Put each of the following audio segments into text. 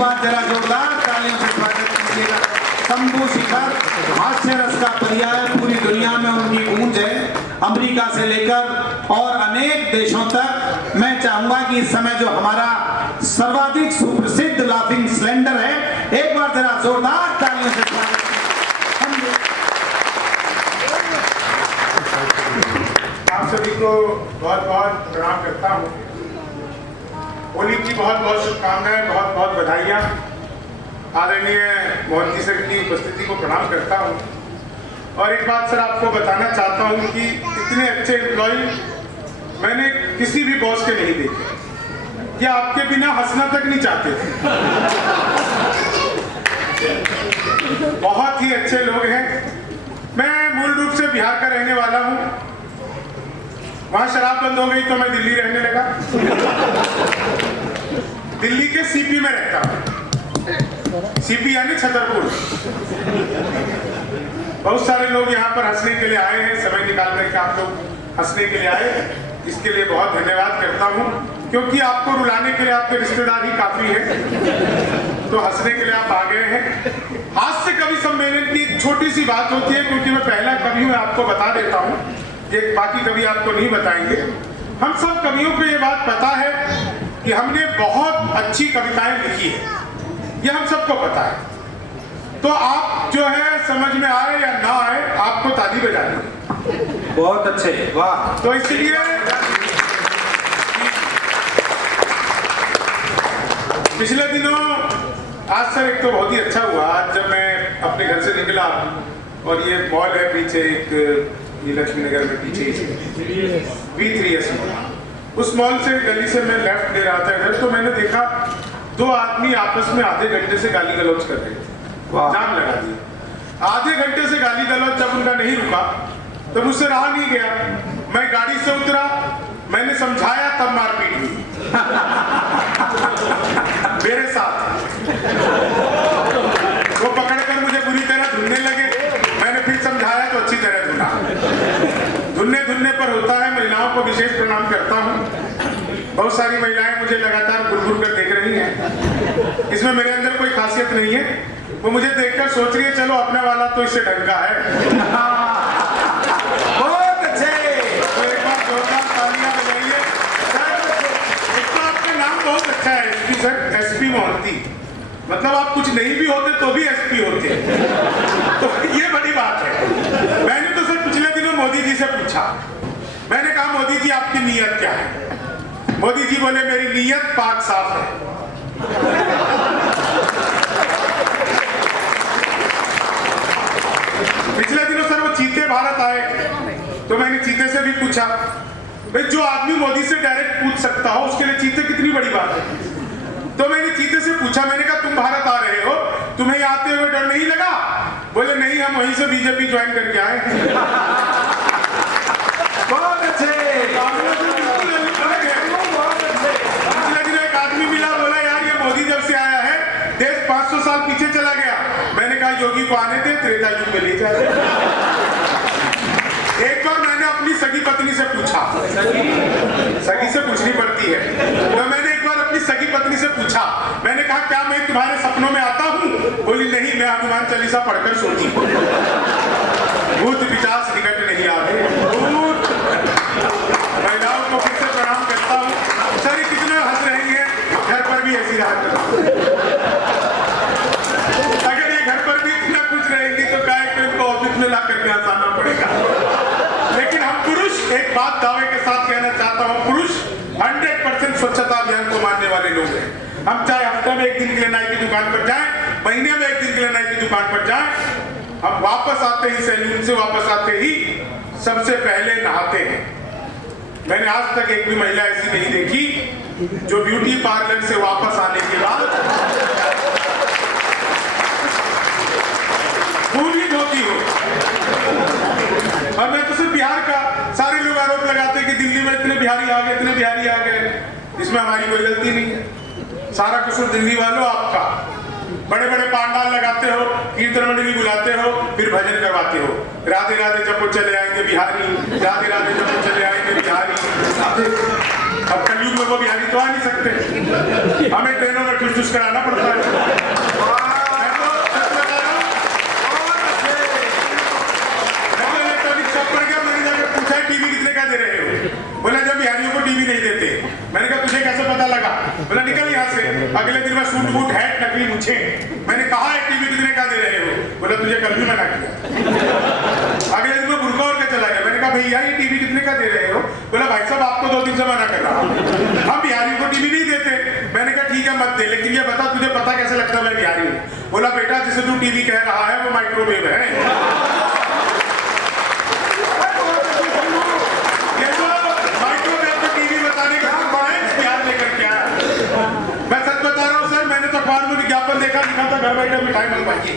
बार जरा जोरदार तालियों से स्वागत कीजिएगा। शंभू शिखर हास्य रस का पर्याय, पूरी दुनिया में उनकी गूंज है, अमेरिका से लेकर और अनेक देशों तक। मैं चाहूंगा कि इस समय जो हमारा सर्वाधिक सुप्रसिद्ध लाफिंग सिलेंडर है, एक बार जरा जोरदार तालियों से स्वागत। आप सभी को बहुत बहुत प्रणाम करता हूँ। होली की बहुत बहुत शुभकामनाएं, बहुत बहुत बधाइयाँ। आदरणीय मोहंती सर की उपस्थिति को प्रणाम करता हूँ। और एक बात सर आपको बताना चाहता हूँ कि इतने अच्छे एम्प्लॉय मैंने किसी भी बॉस के नहीं देखे। ये आपके बिना हंसना तक नहीं चाहते थे। बहुत ही अच्छे लोग हैं। मैं मूल रूप से बिहार का रहने वाला हूँ। वहां शराब बंद हो गई तो मैं दिल्ली रहने लगा। दिल्ली के सीपी में रहता हूँ। सीपी यानी छतरपुर। बहुत सारे लोग यहाँ पर हंसने के लिए आए हैं, समय निकाल करके आप लोग हंसने के लिए आए, इसके लिए बहुत धन्यवाद करता हूँ। क्योंकि आपको रुलाने के लिए आपके रिश्तेदार ही काफी है, तो हंसने के लिए आप आ गए हैं। हास्य कवि सम्मेलन की छोटी सी बात होती है, क्योंकि मैं पहला कवि हूँ, आपको बता देता हूँ। ये बाकी कवि आपको नहीं बताएंगे। हम सब कवियों को ये बात पता है कि हमने बहुत अच्छी कविताएं लिखी है, ये हम सबको पता है। तो आप जो है समझ में आए या ना आए, आपको ताली बजानी है। बहुत अच्छे, वाह। तो इसलिए पिछले दिनों आज सर एक तो बहुत ही अच्छा हुआ। आज जब मैं अपने घर से निकला और ये मॉल है पीछे, एक ये लक्ष्मी नगर में पीछे V3S मॉल, उस मॉल से गली से मैं लेफ्ट ले रहा था इधर, तो मैंने देखा दो आदमी आपस में आधे घंटे से गाली गलौज कर रहे थे, जाम लगा दिया। आधे घंटे से गाली गलौज जब उनका नहीं रुका तो मुझसे रहा नहीं गया। मैं गाड़ी से उतरा, मैंने समझाया, तब मारपीट हुई मेरे साथ। वो पकड़कर मुझे बुरी तरह धुलने लगे। मैंने फिर समझाया तो अच्छी तरह धुला। धुलने पर होता है। महिलाओं को विशेष प्रणाम करता हूँ। बहुत सारी महिलाएं मुझे लगातार घूर कर देख रही हैं। इसमें मेरे अंदर कोई खासियत नहीं है। वो मुझे देखकर सोच रही है चलो अपने वाला तो इससे ढंग का है। बहुत अच्छे। तो एक बार जोरदार तालियां बजाइए। एक तो आपका नाम बहुत अच्छा है, एसपी सर, एसपी मोहंती। मतलब आप कुछ नहीं भी होते तो भी एसपी होते, तो ये बड़ी बात है। मैंने तो सर पिछले दिनों मोदी जी से पूछा, मैंने कहा मोदी जी आपकी नीयत क्या है? मोदी जी बोले मेरी नीयत पाक साफ है। पिछले दिनों सर वो चीते भारत आए, तो मैंने चीते से भी पूछा, भाई जो आदमी मोदी से डायरेक्ट पूछ सकता हो उसके लिए चीते कितनी बड़ी बात है। तो मैंने चीते से पूछा, मैंने कहा तुम भारत आ रहे हो, तुम्हें आते हुए डर नहीं लगा? बोले नहीं, हम वहीं से बीजेपी ज्वाइन करके आए। बहुत अच्छे। पिछले दिनों एक आदमी मिला, बोला यार ये मोदी जब से आया है देश 500 साल पीछे चला गया। मैंने कहा योगी को आने दे, त्रेता युग में ले जाए। एक बार मैंने अपनी सगी पत्नी से पूछा, सगी से पूछनी पड़ती है, तो मैंने एक बार अपनी सगी पत्नी से पूछा, मैंने कहा क्या मैं तुम्हारे सपनों में आता हूँ? बोली नहीं, मैं हनुमान चालीसा पढ़कर सोती हूँ। भूत पिशाच निकट नहीं आते। महिलाओं को फिर से प्रणाम करता हूँ। सर कितने हंस रही है, घर पर भी ऐसी रहा करो। अगर ये घर पर भी इतना खुश रहेंगी तो क्या इनको ऑफिस में ला करके हंसाना पड़ेगा। लेकिन हम पुरुष, एक बात दावे के साथ कहना चाहता हूँ, पुरुष 100% स्वच्छता अभियान को मानने वाले लोग हैं। हम चाहे हफ्ते में एक दिन के लिए नाई की दुकान पर जाएं, महीने में एक दिन के लिए नाई की दुकान पर जाएं, हम वापस आते ही, सैलून से वापस आते ही सबसे पहले नहाते हैं। मैंने आज तक एक भी महिला ऐसी नहीं देखी जो ब्यूटी पार्लर से वापस आने के बाद पूरी धोती हो। और मैं तो सिर्फ बिहार का, सारे लोग आरोप लगाते हैं कि दिल्ली में इतने बिहारी आ गए, इतने बिहारी आ गए। इसमें हमारी कोई गलती नहीं है, सारा कसूर दिल्ली वालों आपका। बड़े बड़े पांडाल लगाते हो, कीर्तन मंडली बुलाते हो, फिर भजन करवाते हो, राधे राधे जब वो चले आएंगे बिहारी, राधे राधे जब वो चले आएंगे बिहारी। अब कलयुग में वो बिहारी तो आ नहीं सकते, हमें ट्रेनों में ठुस कराना पड़ता है। टीवी कितने का दे रहे हो? बोला जब बिहारियों को टीवी नहीं देते। मैंने कहा तुझे कैसे पता लगा? बोला निकल यहाँ से। अगले दिन में सूट बूट हैट नकली मुझे। मैंने कहा है टीवी कितने का दे रहे हो? बोला तुझे कल भी मना किया। अगले दिन में बुर्का और के चला गया। मैंने कहा भैया ये टीवी कितने का दे रहे हो? बोला भाई साहब आपको 2 दिन से मना कर रहा हूँ, हम बिहारियों को टीवी नहीं देते। मैंने कहा ठीक है मत दे, लेकिन ये बता तुझे पता कैसे लगता मैं बिहारी हूँ? बोला बेटा जिसे तू टीवी कह रहा है वो माइक्रोवेव है। देखा लिखा था घर बैठे मिठाई मंगवाइए।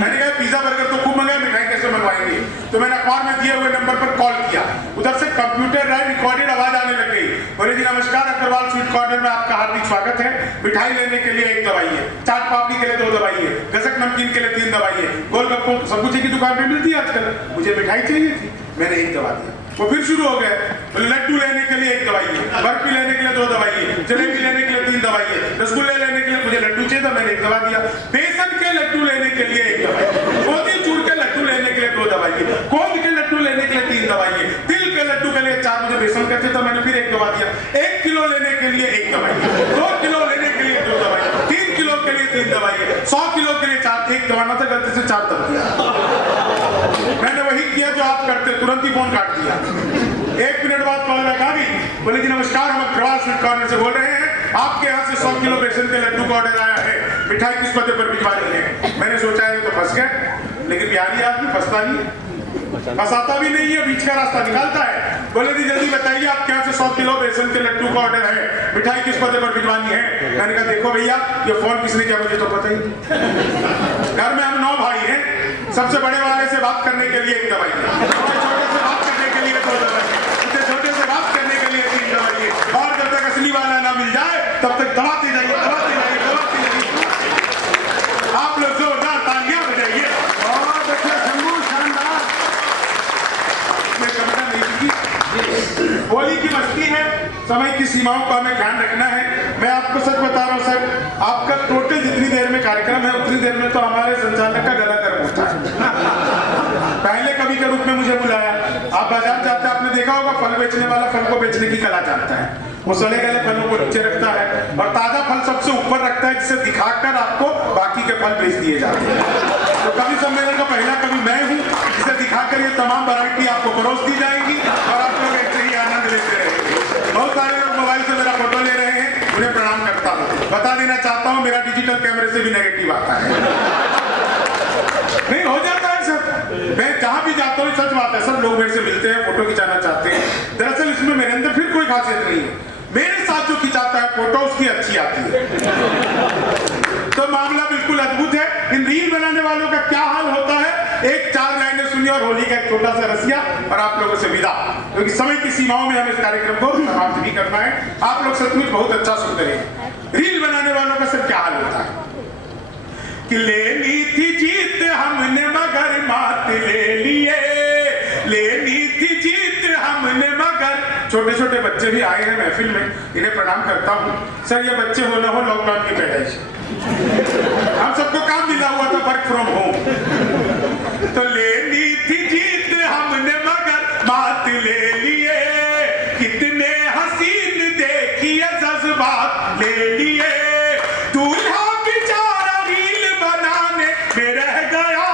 मैंने कहा पिज्जा बर्गर तो खूब मंगाए, मिठाई कैसे मंगवाएंगे? तो मैंने अखबार में दिए हुए नंबर पर कॉल किया। उधर से कंप्यूटर रिकॉर्डेड आवाज आने लग गई। बोले जी नमस्कार, अग्रवाल स्वीट कॉर्नर में आपका हार्दिक स्वागत है। मिठाई लेने के लिए 1 दवाई है, चाट पापड़ी के लिए 2 दवाई है, गजक नमकीन के लिए 3 दवाई है, गोलगप्पों सब कुछ की दुकान पे मिलती है आजकल। मुझे मिठाई चाहिए थी, मैंने 1 दवा दिया। वो फिर शुरू हो गए, लड्डू लेने के लिए 1 दवाई है, बर्फी लेने के लिए 2 दवाई है, जलेबी लेने के लिए 3 दवाई है, रसगुल्ले लेने के लिए मुझे लड्डू चाहिए था, मैंने 1 दवा दिया। बेसन के लड्डू लेने के लिए 1 दवाई, मोतीचूर के लड्डू लेने के लिए 2 दवाई है, गोंद के लड्डू लेने के लिए 3 दवाई है, तिल के लड्डू के लिए 4, मुझे बेसन का चाहिए था, मैंने फिर 1 दवा दिया। 1 किलो लेने के लिए 1 दवाई, 2 किलो लेने के लिए 2 दवाई, 3 किलो के लिए 3 दवाई है, 100 किलो के लिए 4, 1 दवाना था गलती से 4 दवा दिया। मैंने वही किया जो आप करते, तुरंत ही फोन काट दिया। 1 मिनट बाद कॉल बैक आ गई। बोले जी नमस्कार, हम अग्रवाल स्वीट कॉर्नर से बोल रहे हैं, आपके यहाँ से 100 किलो बेसन के लड्डू का ऑर्डर आया है, मिठाई किस पते पर भिजवा रही है? मैंने सोचा है तो फंस गए, लेकिन बिहारी आदमी फंसता नहीं, फंसाता भी नहीं है, बीच का रास्ता निकालता है। बोले जी जल्दी बताइए आपके यहाँ से 100 किलो बेसन के लड्डू का ऑर्डर है, मिठाई किस पते पर भिजवानी है? मैंने कहा देखो भैया ये फोन किसने किया मुझे तो पता ही नहीं। घर में हम 9 भाई हैं, सबसे बड़े वाले से बात करने के लिए 1 दवाई है, सबसे छोटे से बात करने के लिए 2 दवाई है, सबसे छोटे से बात करने के लिए 3 दवाई है, और जब तक असली वाला ना मिल जाए तब तक दबाते जाइए, दबाते जाइए, दबाते जाइए। आप लोग जोरदार तालियां बजाइए। बहुत अच्छा शंभू, शानदार। मैं कविता नहीं लिखी, होली की मस्ती है, समय की सीमाओं का हमें ध्यान रखना है। मैं आपको सच बता रहा हूँ सर, आपका टोटल जितनी देर में कार्यक्रम है उतनी देर में तो हमारे संचालक का गला कर उठता है। पहले कवि के रूप में मुझे बुलाया, आप बाजार जाते हैं, आपने देखा होगा फल बेचने वाला फल को बेचने की कला जानता है, वो सड़े गले फलों को नीचे रखता है और ताजा फल सबसे ऊपर रखता है, जिसे दिखाकर आपको बाकी के फल बेच दिए जाते हैं। तो कवि सम्मेलन का पहला कवि मैं हूँ, जिसे दिखाकर ये तमाम वैरायटी आपको परोस दी जाएगी और आप लोग ऐसे ही आनंद लेते रहेंगे। बहुत सारे लोग मोबाइल से मेरा फोटो ले रहे हैं, उन्हें प्रणाम करता हूँ। बता देना चाहता हूँ मेरा डिजिटल कैमरे से भी नेगेटिव आता है, नहीं हो जाता है सर। मैं जहां भी जाता हूँ सच बात है, सब लोग मेरे से मिलते हैं, फोटो खिंचाना चाहते हैं। दरअसल इसमें मेरे अंदर फिर कोई खासियत नहीं है, मेरे साथ जो खिंचाता है फोटो उसकी अच्छी आती है। तो मामला बिल्कुल अद्भुत है। इन रील बनाने वालों का क्या हाल होता है, एक 4 लाइनें सुनिए और होली का एक छोटा सा रसिया और आप लोगों से विदा, क्योंकि समय की सीमाओं में हमें इस कार्यक्रम को समाप्त भी करना है। आप लोग सचमुच बहुत अच्छा सुनते रहे। रील बनाने वालों का सर क्या हाल होता है कि लेनी थी जीत हमने मगर मात ले लिए, लेनी थी जीत हमने मगर। छोटे छोटे बच्चे भी आए हैं महफिल में, इन्हें प्रणाम करता हूँ। सर ये बच्चे हो न हो लॉकडाउन की पैदाइश, हम सबको काम मिला हुआ था वर्क फ्रॉम होम। तो लेनी थी जीत हमने मगर मात ले लिए, कितने हसीन देखिए जज्बात ले लिए। दूल्हा बेचारा रील बनाने में रह गया,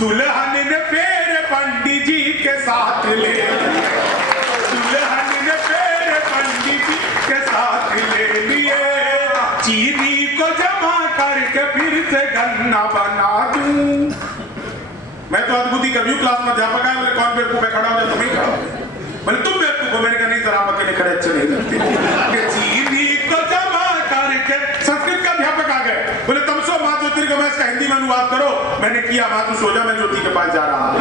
दुल्हन ने फिर पंडित जी के साथ ले लिए, दुल्हन ने फिर पंडित जी के साथ ले लिए। चीनी को जमा करके फिर से गन्ना बना दूं। मैं तो अद्भुत ही कभी क्लास में अध्यापक आया, बोले कौन बेवकूफ है, खड़ा हो जाए, तुम ही खड़ा हो। बोले तुम बेवकूफ हो, मैंने कहा नहीं सर आप अकेले खड़े अच्छे नहीं लगते। चीनी को जमा करके संस्कृत का अध्यापक आ गए, बोले तमसो माँ ज्योतिर्गमय इसका हिंदी में अनुवाद करो। मैंने किया, माँ तू सो जा, मैं ज्योति के पास जा रहा हूँ।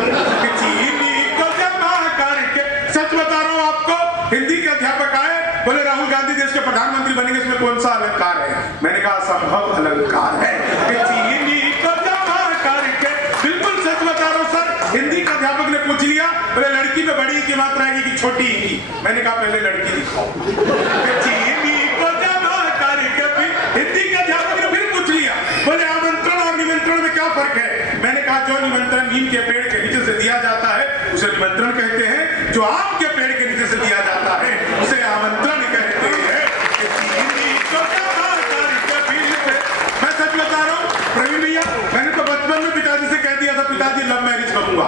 चीनी को जमा करके, सच बता रहा हूँ आपको, हिंदी के अध्यापक आए, बोले राहुल गांधी देश के प्रधानमंत्री बनेंगे, इसमें कौन सा अलंकार है? मैंने कहा असंभव अलंकार है। चीनी को जमा करके, बिल्कुल सच बता रहा हूँ सर। हिंदी का अध्यापक ने पूछ लिया, बोले लड़की में बड़ी की मात्रा आएगी कि छोटी की। मैंने कहा पहले लड़की दिखाओ। चीनी को जमा करके फिर हिंदी के अध्यापक ने फिर पूछ लिया, बोले आमंत्रण और निमंत्रण में क्या फर्क है? मैंने कहा जो निमंत्रण नीम के पेड़ के नीचे से दिया जाता है उसे निमंत्रण कहते हैं, जो आम के पेड़ के नीचे से दिया जाता है उसे आमंत्रण कहते हैं। मैं सच बता रहा हूँ प्रवीण भैया, मैंने तो बचपन में पिताजी से कह दिया था पिताजी लव मैरिज करूंगा।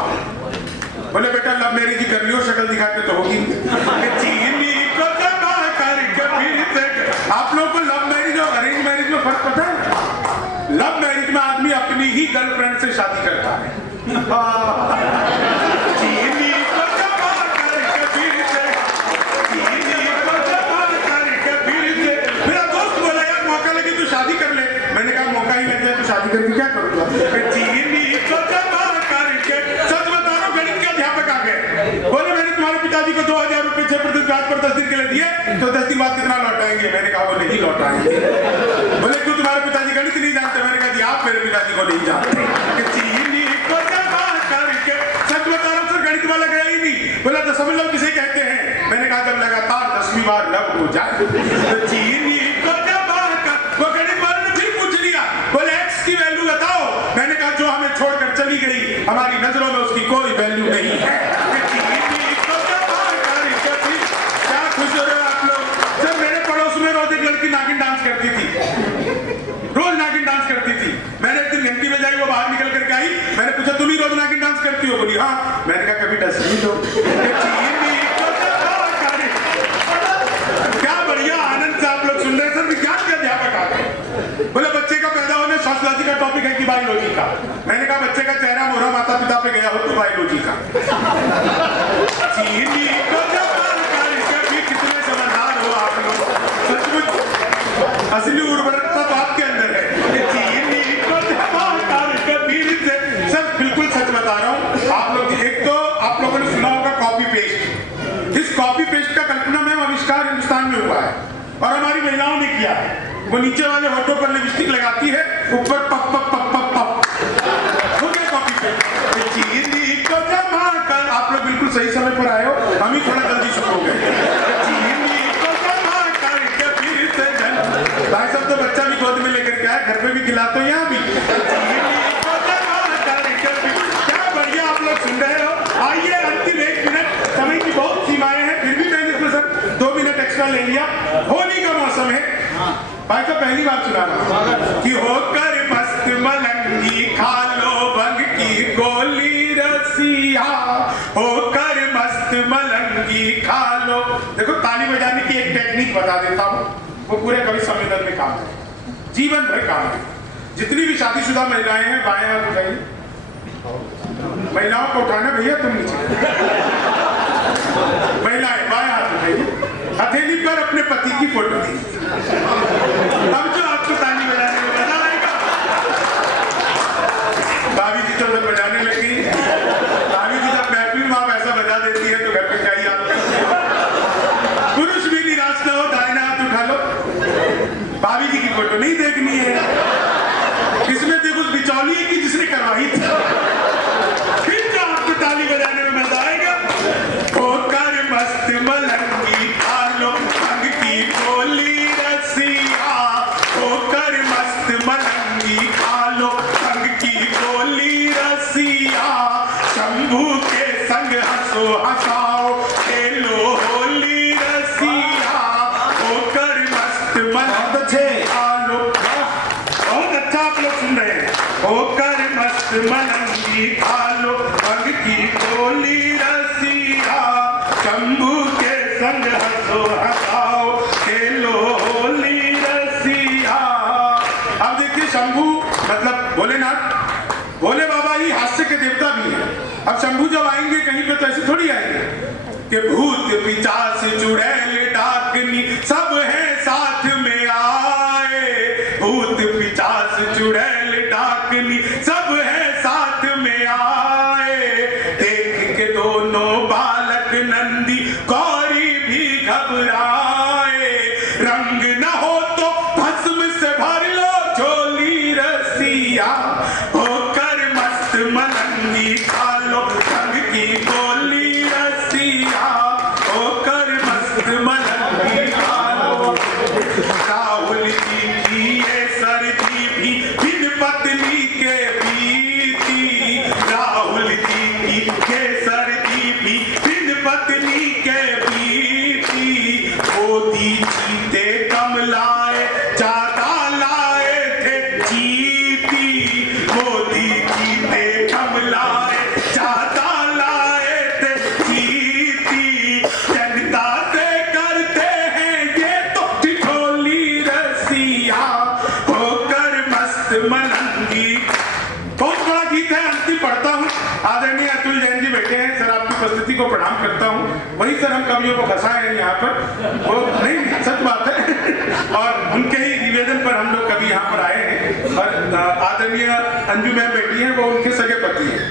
बोले बेटा लव मैरिज ही कर लियो, शक्ल दिखाते तो होगी। आप लोगों को लव मैरिज और अरेंज मैरिज में फर्क पता है? लव मैरिज में आदमी अपनी ही गर्लफ्रेंड से शादी करता है। मेरा दोस्त बोला यार मौका लगे तो शादी कर ले। मैंने कहा मौका ही लग जाए तो शादी करके क्या करूंगा? सच बता रहा हूं गणित के अध्यापक आ गए, बोले मैंने तुम्हारे पिताजी को 2000 रुपए 6% ब्याज पर 10 दिन के लिए दिए, तो 10 दिन बाद कितना लौटाएंगे? मैंने कहा वो नहीं लौटाएंगे। बोले क्यों तुम्हारे पिताजी गणित नहीं जानते? मैंने कहा जी आप मेरे पिताजी को नहीं जानते। सच बता रहा हूं सर गणित वाला गया ही नहीं। बोला तो समझ लो किसे कहते हैं? मैंने कहा जब लगातार 10वीं बार लव हो जाए तो चीनी को जमा कर। वो गणित वाले ने फिर पूछ लिया, बोले एक्स की वैल्यू बताओ। मैंने कहा जो हमें छोड़कर चली गई हमारी नजरों में उसकी कोई वैल्यू नहीं है। क्या खुश हो रहे हो आप लोग? सर मेरे पड़ोस में रोज एक लड़की नागिन डांस करती थी, रोज नागिन डांस करती थी। मैंने एक दिन घंटी में जाई, वो बाहर निकल करके आई। मैंने पूछा तुम ही रोज नागिन डांस करती हो? बोली हाँ। मैंने कहा कभी डस नहीं दो। क्या बढ़िया आनंद से आप लोग सुन रहे हैं। सर विज्ञान के अध्यापक आते हैं, बोले बच्चे का पैदा होने सोशियोलॉजी का टॉपिक है कि बायोलॉजी का? मैंने कहा बच्चे का चेहरा मोहरा माता पिता पे गया हो तो बायोलॉजी का। चीनी को कितने समझदार हो आप लोग, सचमुच असली उर्वरकता तो आपके अंदर है। चीनी को सर बिल्कुल सच बता रहा हूँ आप लोग। एक तो आप लोगों ने सुना होगा कॉपी पेस्ट। इस कॉपी पेस्ट का कल्पना में आविष्कार हिंदुस्तान में हुआ है और हमारी महिलाओं ने किया है। वो नीचे वाले होठों पर लिपस्टिक लगाती है, ऊपर पप पप पप पप पप हो गया कॉपी पेस्ट। चीनी को जमा कर। आप लोग बिल्कुल सही समय पर आए हो, हम ही थोड़ा जल्दी शुरू हो गए। चीनी को जमा कर के फिर से जल। भाई साहब तो बच्चा भी गोद में लेकर के आए, घर पे भी खिलाते हो यहाँ भी। क्या बढ़िया आप लोग सुन रहे हो। आइए अंतिम 1 मिनट, समय की बहुत सीमाएं हैं, फिर भी मैंने इसमें सर 2 मिनट एक्स्ट्रा ले लिया। होली का मौसम है भाई साहब, पहली बार सुना कि होकर मस्त मलंगी खा लो भंग की गोली रसिया, होकर मस्त मलंगी खा लो। देखो ताली बजाने की एक टेक्निक बता देता हूँ, वो पूरे कवि सम्मेलन में काम है, जीवन भर काम है। जितनी भी शादीशुदा महिलाएं हैं बाएं हाथ उठाइए, महिलाओं को उठाना भैया तुम नीचे। महिलाएं बाएं हाथ उठाइए, हथेली पर अपने पति की फोटो दीजिए। अब जो आपको ताली बजाने में मजा आएगा। भाभी जी तो जब बजाने लगी, भाभी जी जब महफिल में आप ऐसा बजा देती है तो घर पे क्या ही आप। पुरुष भी निराश ना हो, दाहिना हाथ उठा लो। भाभी जी की फोटो नहीं देखनी है, इसमें देखो बिचौलिए की जिसने करवाई थी। फिर जो आपको ताली बजाने में मजा आएगा। होकर मस्त मलंगी खा लो भंग की गोली रसिया, होकर मस्त मलंगी खा लो भंग की गोली रसिया, शंभू के संग हंसो हंसाओ खेलो होली रसिया, होकर मस्त मलंगी खा लो। बहुत अच्छा आप लोग सुन रहे हैं। होकर मस्त मलंगी खा लो भंग की गोली रसिया, शंभू के संग हंसो हंसाओ खेलो होली रसिया। अब देखिए शंभू मतलब भोलेनाथ, भोले बाबा ही हास्य के देवता भी हैं। अब शंभू जब आएंगे कहीं पे तो ऐसे थोड़ी आएंगे कि भूत पिचास चुड़ैल डाकनी सब है साथ में आए, भूत पिचास चुड़ैल डाकनी सब है साथ में आए, देख के दोनों बालक नंदी गौरी भी घबराए, रंग न हो तो भस्म से भर लो झोली रसिया, होकर मस्त मलंगी खा लो भंग की गोली रसिया, मलंगी। बहुत बड़ा गीत है, अंतिम पढ़ता हूँ। आदरणीय अतुल जैन जी बैठे हैं सर, आपकी उपस्थिति को प्रणाम करता हूँ। वही सर हम कवियों को फंसाए हैं यहाँ पर, वो नहीं सच बात है। और उनके ही निवेदन पर हम लोग कभी यहाँ पर आए हैं। और आदरणीय अंजू मैम बैठी हैं, वो उनके सगे पति हैं।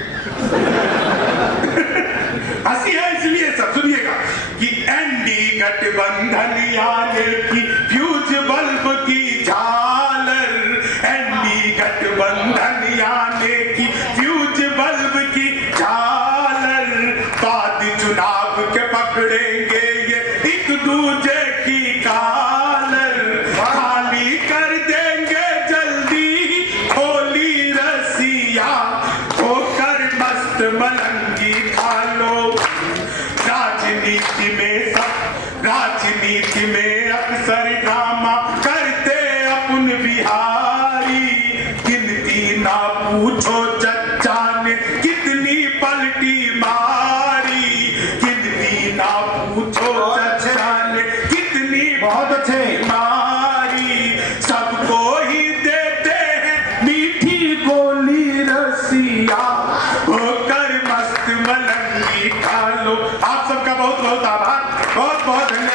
हंसी है इसलिए सब सुनिएगा कि एनडी गठबंधन आने की फ्यूज बल्ब की झालर, एनडी गठबंधन आने की फ्यूज बल्ब की झालर, बाद चुनाव के पकड़ेंगे ये एक दूजे की कालर, खाली कर देंगे जल्दी खोली रसिया, होकर मस्त मलंगी खा लो। राजनीति में अक्सर ड्रामा करते अपन बिहारी, गिनती ना पूछो चच्चा ने कितनी पलटी मारी, गिनती ना पूछो चच्चा ने कितनी बहुत अच्छे मारी, सबको ही देते हैं मीठी गोली रसिया, होकर मस्त मलंगी खा लो। आप सबका बहुत बहुत आभार, बहुत बहुत धन्यवाद।